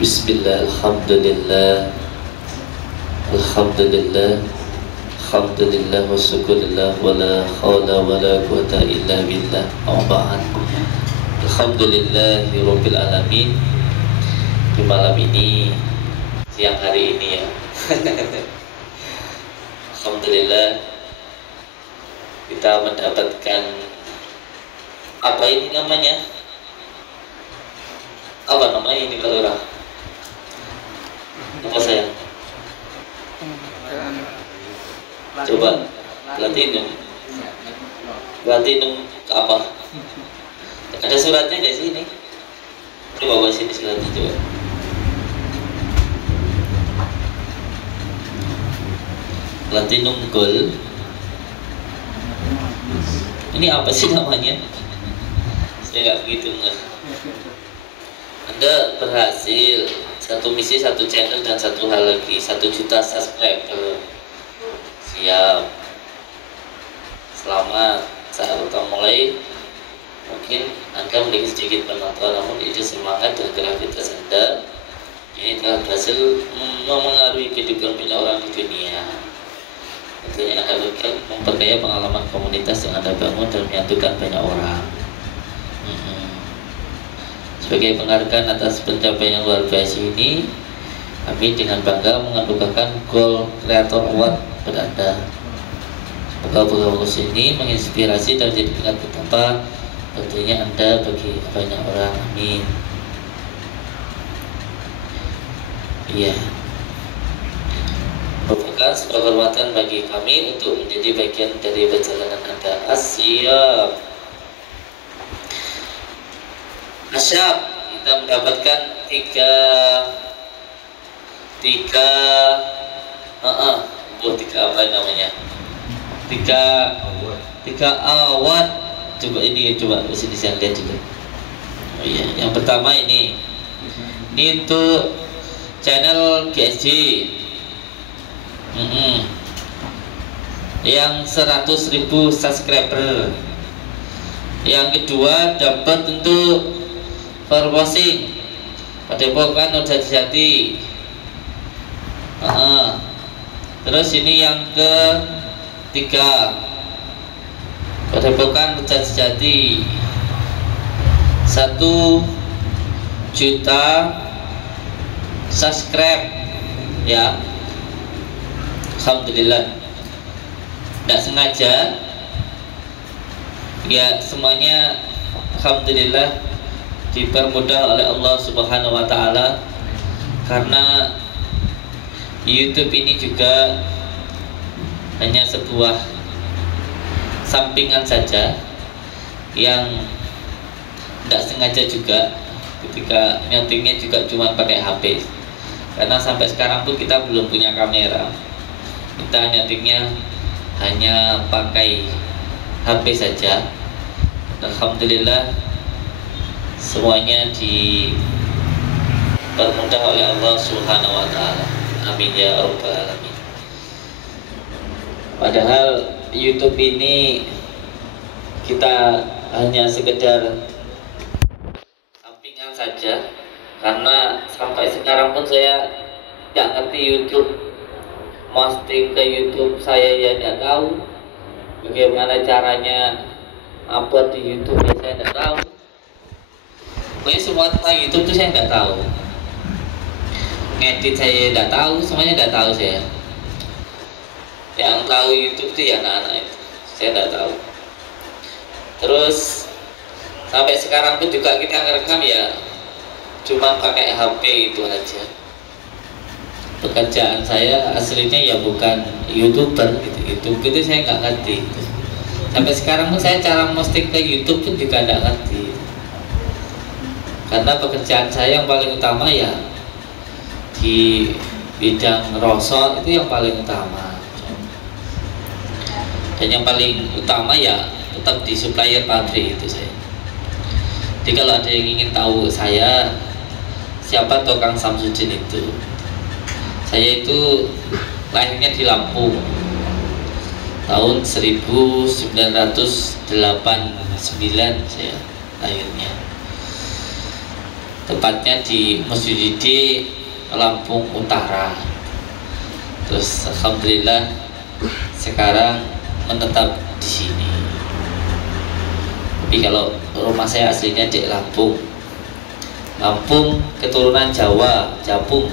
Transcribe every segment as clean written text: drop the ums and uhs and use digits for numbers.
Bismillah, alhamdulillah, alhamdulillah, alhamdulillah wa syukurillah wa la hawla wa la quwata illa billah. Ba'd. Alhamdulillahi rabbil alamin. Di malam ini, siang hari ini ya. Alhamdulillah kita mendapatkan apa ini namanya? Apa namanya ini kalau orang? Apa saya? Coba platinum apa? Ada suratnya nggak sih ini? Coba bawa sini suratnya coba. Platinum Gold. Ini apa sih namanya? Saya nggak begitu nggak. Anda berhasil satu misi, satu channel, dan satu hal lagi, 1 juta subscriber. Siap. Selamat. Saat kita mulai, mungkin Anda memiliki sedikit penonton, namun itu semangat dan kreativitas Anda ini telah berhasil memengaruhi kehidupan banyak orang di dunia. Tentunya Anda akan memperkaya pengalaman komunitas yang Anda bangun dan menyatukan banyak orang. Sebagai penghargaan atas pencapaian yang luar biasa ini, kami dengan bangga menganugerahkan Gold Creator Award pada Anda. Semoga bagus ini menginspirasi dan jadi ingat betapa tentunya Anda bagi banyak orang. Amin. Iya. Merupakan sebuah kehormatan bagi kami untuk menjadi bagian dari perjalanan Anda. Asyap. Asyap, kita mendapatkan tiga apa namanya? Tiga award. Coba ini, coba sini saya lihat juga. Oh iya, yang pertama ini untuk channel GSG. Yang 100.000 subscriber. Yang kedua dapat untuk Perposing Padepokan Nurjati. Terus ini yang ketiga Padepokan Nurjati 1 juta subscribe ya. Alhamdulillah. Tidak sengaja ya, semuanya alhamdulillah dipermudah oleh Allah Subhanahu wa Ta'ala, karena YouTube ini juga hanya sebuah sampingan saja yang tidak sengaja juga. Ketika nyetingnya juga cuma pakai HP, karena sampai sekarang pun kita belum punya kamera, kita nyetingnya hanya pakai HP saja. Alhamdulillah semuanya dipermudah oleh Allah Subhanahu wa Ta'ala. Amin ya rabbal alamin. Padahal YouTube ini kita hanya sekedar sampingan saja, karena sampai sekarang pun saya nggak ngerti YouTube. Posting ke YouTube saya ya nggak tahu, bagaimana caranya upload di YouTube ya saya nggak tahu. Pokoknya semua tentang YouTube tuh saya nggak tahu. Ngedit saya nggak tahu, semuanya nggak tahu saya. Yang tahu YouTube tuh ya anak-anak itu, saya nggak tahu. Terus sampai sekarang pun juga kita ngerekam ya cuma pakai HP itu aja. Pekerjaan saya aslinya ya bukan YouTuber gitu. YouTube itu saya nggak ngerti gitu. Sampai sekarang pun saya cara posting ke YouTube pun juga nggak ngerti. Karena pekerjaan saya yang paling utama ya di bidang rosot, itu yang paling utama. Dan yang paling utama ya tetap di supplier pabrik itu saya. Jadi kalau ada yang ingin tahu saya siapa Kang Samsudin itu, saya itu lahirnya di Lampung tahun 1989 saya lahirnya. tepatnya di Masjid di Lampung Utara. Terus alhamdulillah sekarang menetap di sini. Tapi kalau rumah saya aslinya di Lampung. Lampung keturunan Jawa, Japung.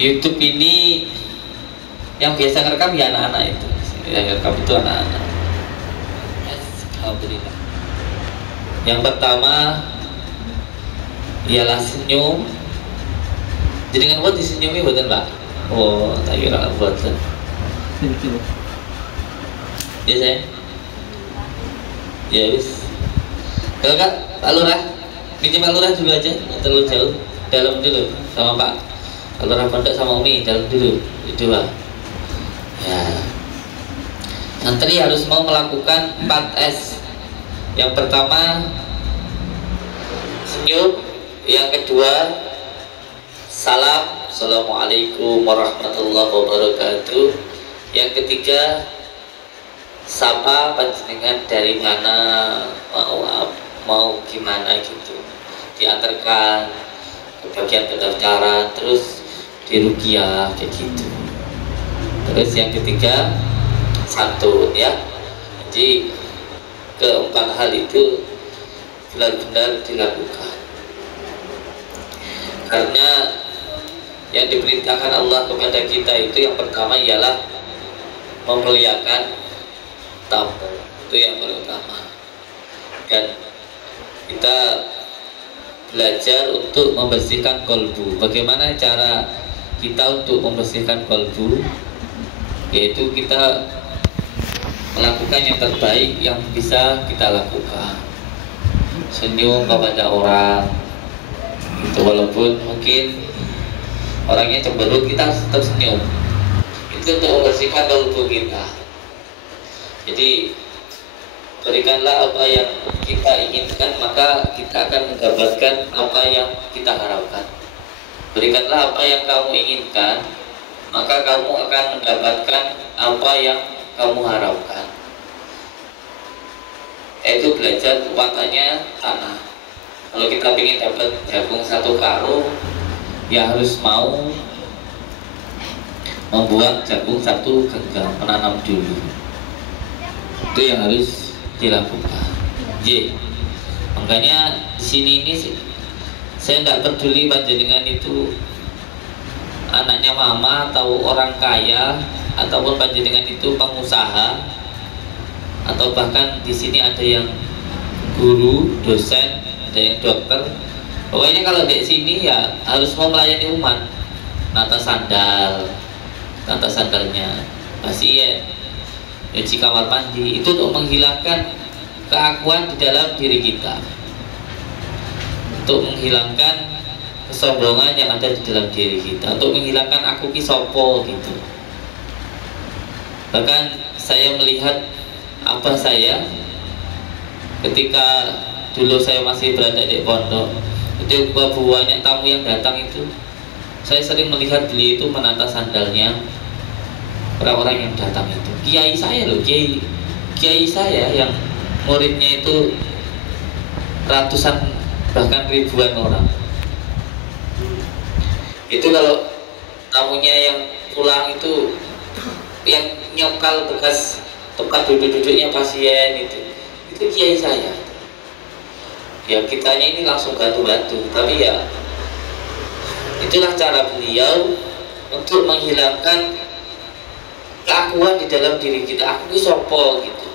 YouTube ini yang biasa ngerekam ya anak-anak itu. Yang ngerekam itu anak-anak. Alhamdulillah. Yang pertama ialah senyum. Jadi kan buat disenyumi betul Mbak? Oh, tak kira buat. Ya saya. Ya wis. Kalau Kak, Pak Lurah, minjem Pak Lurah dulu aja, nggak terlalu jauh, dalam dulu sama Pak Lurah Pondok sama Umi, dalam dulu, dua. Ya, santri harus mau melakukan 4S. Yang pertama senyum, yang kedua salam, assalamualaikum warahmatullahi wabarakatuh. Yang ketiga sapa panjenengan dari mana, mau gimana gitu, diantarkan ke bagian pendaftaran, terus diruqyah kayak gitu. Terus yang ketiga santun ya. Jadi keempat hal itu benar-benar dilakukan karena yang diperintahkan Allah kepada kita itu yang pertama ialah memuliakan tamu, itu yang paling utama. Dan kita belajar untuk membersihkan kolbu. Bagaimana cara kita untuk membersihkan kolbu? Yaitu kita melakukan yang terbaik yang bisa kita lakukan. Senyum kepada orang itu, walaupun mungkin orangnya cemberut, kita tetap senyum. Itu untuk membersihkan kolbu kita. Jadi berikanlah apa yang kita inginkan, maka kita akan mendapatkan apa yang kita harapkan. Berikanlah apa yang kamu inginkan, maka kamu akan mendapatkan apa yang kamu harapkan. Itu belajar kekuatannya tanah. Kalau kita ingin dapat jagung 1 karung, ya harus mau membuat jagung 1 genggam, menanam dulu. Itu yang harus dilakukan. J. Makanya di sini ini saya tidak peduli panjenengan itu anaknya mama atau orang kaya, ataupun panjenengan itu pengusaha, atau bahkan di sini ada yang guru, dosen, ada yang dokter. Pokoknya kalau di sini ya harus mau melayani umat. Nata sandalnya pasien, cuci kamar mandi, itu untuk menghilangkan keakuan di dalam diri kita, untuk menghilangkan kesombongan yang ada di dalam diri kita, untuk menghilangkan aku ki sopo gitu. Bahkan saya melihat apa saya ketika dulu saya masih berada di pondok, itu banyak tamu yang datang itu, saya sering melihat beliau itu menata sandalnya orang-orang yang datang itu. Kiai saya loh, kiai saya yang muridnya itu ratusan bahkan ribuan orang. Itu kalau tamunya yang pulang itu yang nyokal bekas tempat duduk-duduknya pasien itu kiai saya. Ya kitanya ini langsung bantu-bantu, tapi ya itulah cara beliau untuk menghilangkan keakuan di dalam diri kita. Aku ini sopo gitu,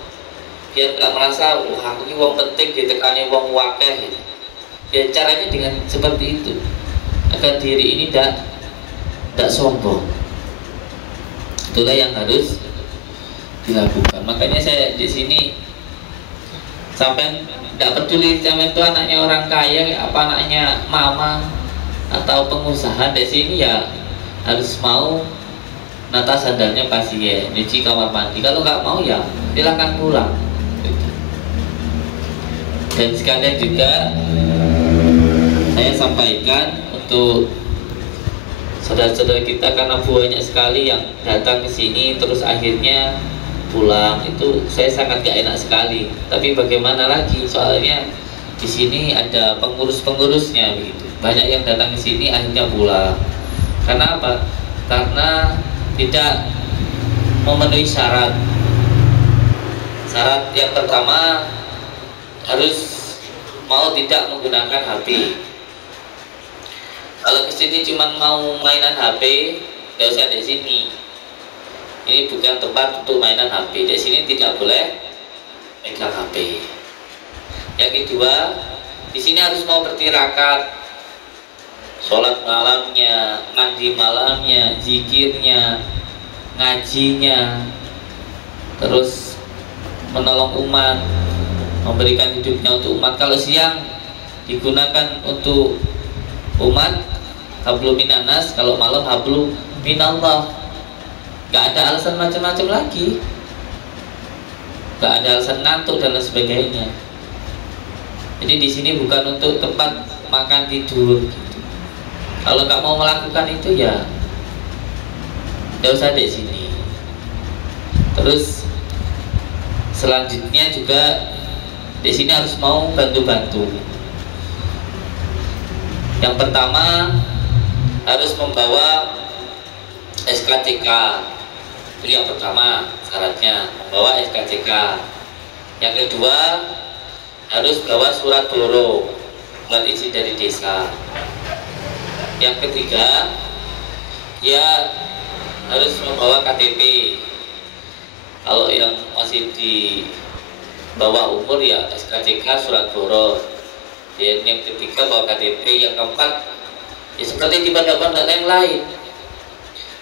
biar nggak merasa wah aku ini wong penting ditekani wong wakeh gitu. Ya caranya dengan seperti itu agar diri ini tidak sombong. Itulah yang harus dilakukan. Makanya saya di sini sampai tidak peduli sampai itu anaknya orang kaya apa anaknya mama atau pengusaha, di sini ya harus mau nata sandalnya pasien, nyuci kamar mandi. Kalau nggak mau ya silakan pulang. Dan sekalian juga saya sampaikan untuk saudara-saudara kita, karena banyak sekali yang datang ke sini terus akhirnya pulang, itu saya sangat gak enak sekali. Tapi bagaimana lagi, soalnya di sini ada pengurus-pengurusnya begitu. Banyak yang datang ke sini akhirnya pulang. Karena apa? Karena tidak memenuhi syarat. Syarat yang pertama harus mau tidak menggunakan HP. Kalau ke sini cuma mau mainan HP, tidak usah di sini. Ini bukan tempat untuk mainan HP. Di sini tidak boleh megang HP. Yang kedua, di sini harus mau bertirakat, sholat malamnya, mandi malamnya, zikirnya, ngajinya, terus menolong umat, memberikan hidupnya untuk umat. Kalau siang digunakan untuk umat, hablu minanas, kalau malam hablu minallah. Gak ada alasan macam-macam lagi, gak ada alasan ngantuk dan lain sebagainya. Jadi di sini bukan untuk tempat makan tidur gitu. Kalau nggak mau melakukan itu ya nggak usah di sini. Terus selanjutnya juga di sini harus mau bantu-bantu. Yang pertama harus membawa SKCK. Itu yang pertama syaratnya, membawa SKCK. Yang kedua harus bawa surat doro buat izin dari desa. Yang ketiga, ya harus membawa KTP. Kalau yang masih di bawah umur ya SKCK, surat doro. Yang ketiga bawa KTP. Yang keempat ya seperti di pondok-pondok yang lain,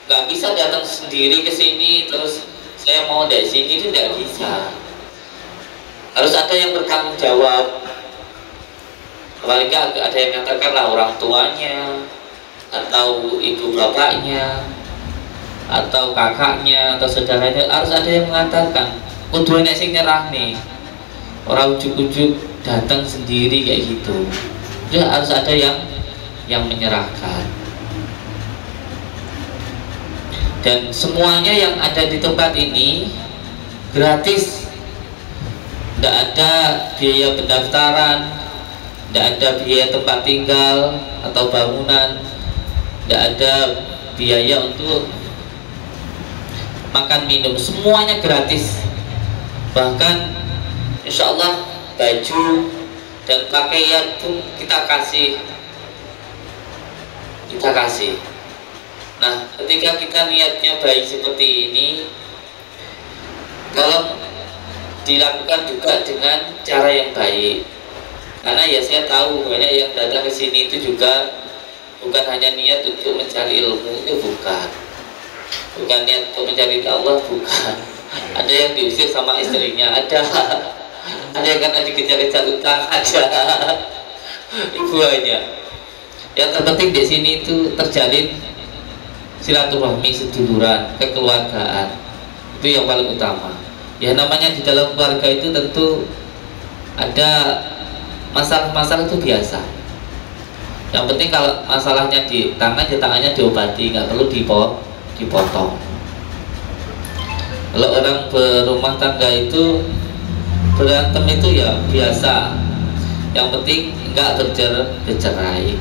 nggak bisa datang sendiri ke sini terus saya mau dari sini, itu nggak bisa. Harus ada yang bertanggung jawab. Apalagi ada yang katakan lah orang tuanya, atau ibu bapaknya, atau kakaknya, atau saudaranya. Harus ada yang mengatakan, kudu nek sing nyerah nih. Orang ujuk-ujuk datang sendiri kayak gitu. Dia harus ada yang menyerahkan. Dan semuanya yang ada di tempat ini gratis. Tidak ada biaya pendaftaran, tidak ada biaya tempat tinggal atau bangunan, tidak ada biaya untuk makan minum, semuanya gratis. Bahkan insya Allah baju dan pakaian pun kita kasih. Nah, ketika kita niatnya baik seperti ini, kalau dilakukan juga dengan cara yang baik. Karena ya saya tahu banyak yang datang ke sini itu juga bukan hanya niat untuk mencari ilmu, itu bukan niat untuk mencari Allah, bukan. Ada yang diusir sama istrinya, ada yang karena dikejar-kejar utang, ada. Itu hanya. Yang terpenting di sini itu terjalin silaturahmi, seduluran, kekeluargaan. Itu yang paling utama. Ya namanya di dalam keluarga itu tentu ada masalah-masalah, itu biasa. Yang penting kalau masalahnya di tangan, ya tangannya diobati, nggak perlu dipotong. Kalau orang berumah tangga itu berantem itu ya biasa. Yang penting nggak bercerai.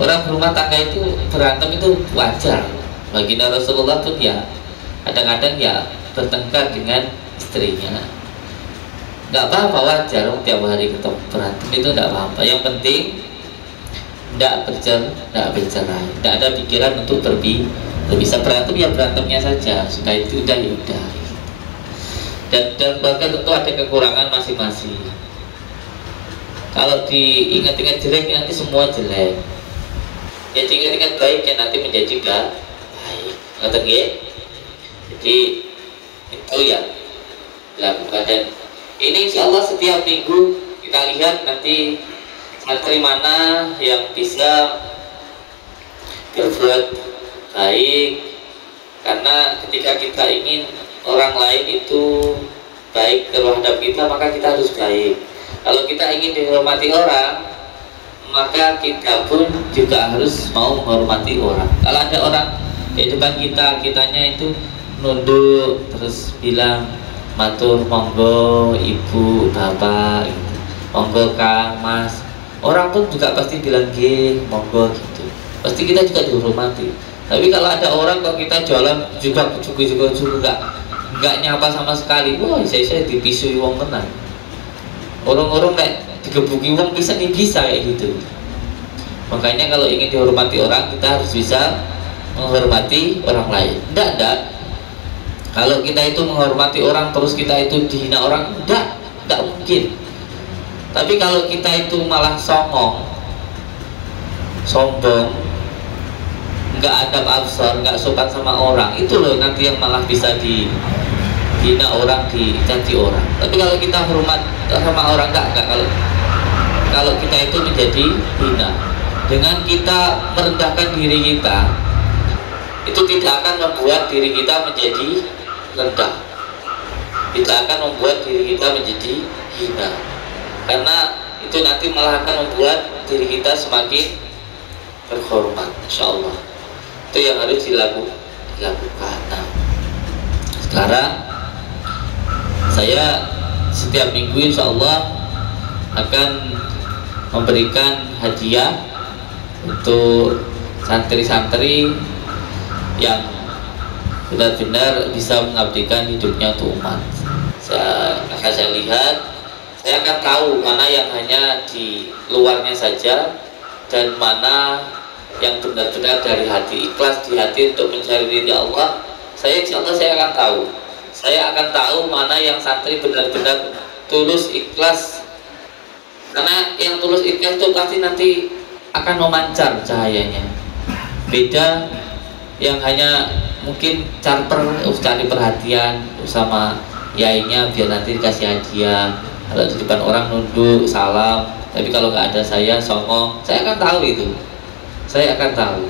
Orang berumah tangga itu berantem itu wajar. Baginda Rasulullah pun ya kadang-kadang ya bertengkar dengan istrinya, nggak apa-apa, wajar. Tiap hari ketemu berantem itu nggak apa-apa. Yang penting nggak bercerai, nggak ada pikiran untuk bisa berantem, ya berantemnya saja, sudah itu udah ya udah. Dan bahkan tentu ada kekurangan masing-masing. Kalau diingat-ingat jelek nanti semua jelek. Ya ingat-ingat baik ya nanti menjadi baik. Ngerti ya? Jadi itu ya dilakukan. Dan ini insya Allah setiap minggu kita lihat nanti santri mana yang bisa berbuat baik. Karena ketika kita ingin orang lain itu baik terhadap kita, maka kita harus baik. Kalau kita ingin dihormati orang, maka kita pun juga harus mau menghormati orang. Kalau ada orang di depan kitanya itu nunduk terus bilang matur monggo ibu bapak gitu. monggo Kang, Mas. Orang pun juga pasti bilang nggih, monggo gitu. Pasti kita juga dihormati. Tapi kalau ada orang kok kita jalan juga nggak nyapa sama sekali, wah saya dipisui wong tenan. Orang-orang kayak digebuki wong bisa nih bisa kayak gitu. Makanya kalau ingin dihormati orang, kita harus bisa menghormati orang lain. Enggak. Kalau kita itu menghormati orang terus kita itu dihina orang, enggak mungkin. Tapi kalau kita itu malah songong, sombong, nggak adab absar, nggak sopan sama orang, itu loh nanti yang malah bisa dihina orang, dicaci orang. Tapi kalau kita hormat sama orang, enggak. Kalau kita itu menjadi hina, dengan kita merendahkan diri kita, itu tidak akan membuat diri kita menjadi rendah, tidak akan membuat diri kita menjadi hina, karena itu nanti malah akan membuat diri kita semakin terhormat. Insya Allah itu yang harus dilakukan. Nah, sekarang saya setiap minggu insya Allah akan memberikan hadiah untuk santri-santri yang benar-benar bisa mengabdikan hidupnya untuk umat. Saya lihat, saya akan tahu mana yang hanya di luarnya saja dan mana yang benar-benar dari hati, ikhlas di hati untuk mencari ridha Allah. Insya Allah saya akan tahu. Saya akan tahu mana yang santri benar-benar tulus ikhlas. Karena yang tulus ikhlas itu pasti nanti akan memancar cahayanya. Beda yang hanya mungkin cari perhatian sama yainya biar nanti dikasih hadiah. Kalau di depan orang nunduk salam, tapi kalau nggak ada saya songong, saya akan tahu itu. Saya akan tahu.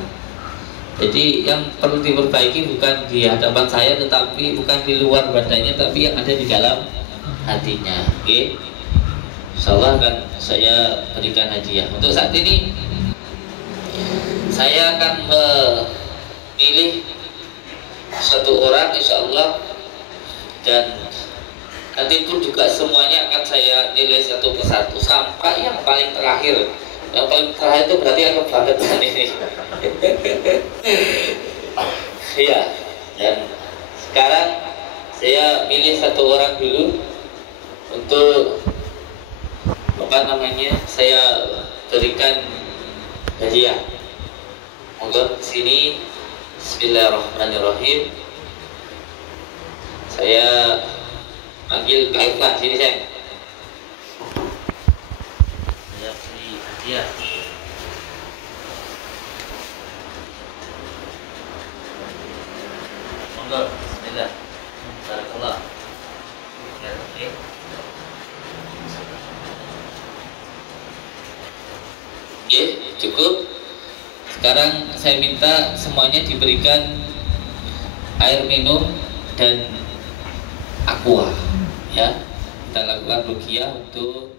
Jadi yang perlu diperbaiki bukan di hadapan saya, tetapi bukan di luar badannya, tapi yang ada di dalam hatinya. Oke? Insyaallah akan saya berikan hadiah. Untuk saat ini saya akan memilih satu orang insyaallah, dan nanti pun juga semuanya akan saya nilai satu persatu sampai yang paling terakhir. Yang paling terakhir itu berarti aku banget kan ini. Iya. Dan sekarang saya pilih satu orang dulu untuk saya berikan hadiah. Monggo ke sini. Bismillahirrahmanirrahim. Saya panggil Kak Ifah, sini sayang. Saya beri hadiah. Monggo, bismillah. Barakallah. Oke. Oke, cukup. Sekarang saya minta semuanya diberikan air minum dan aqua, ya. Kita lakukan ruqyah untuk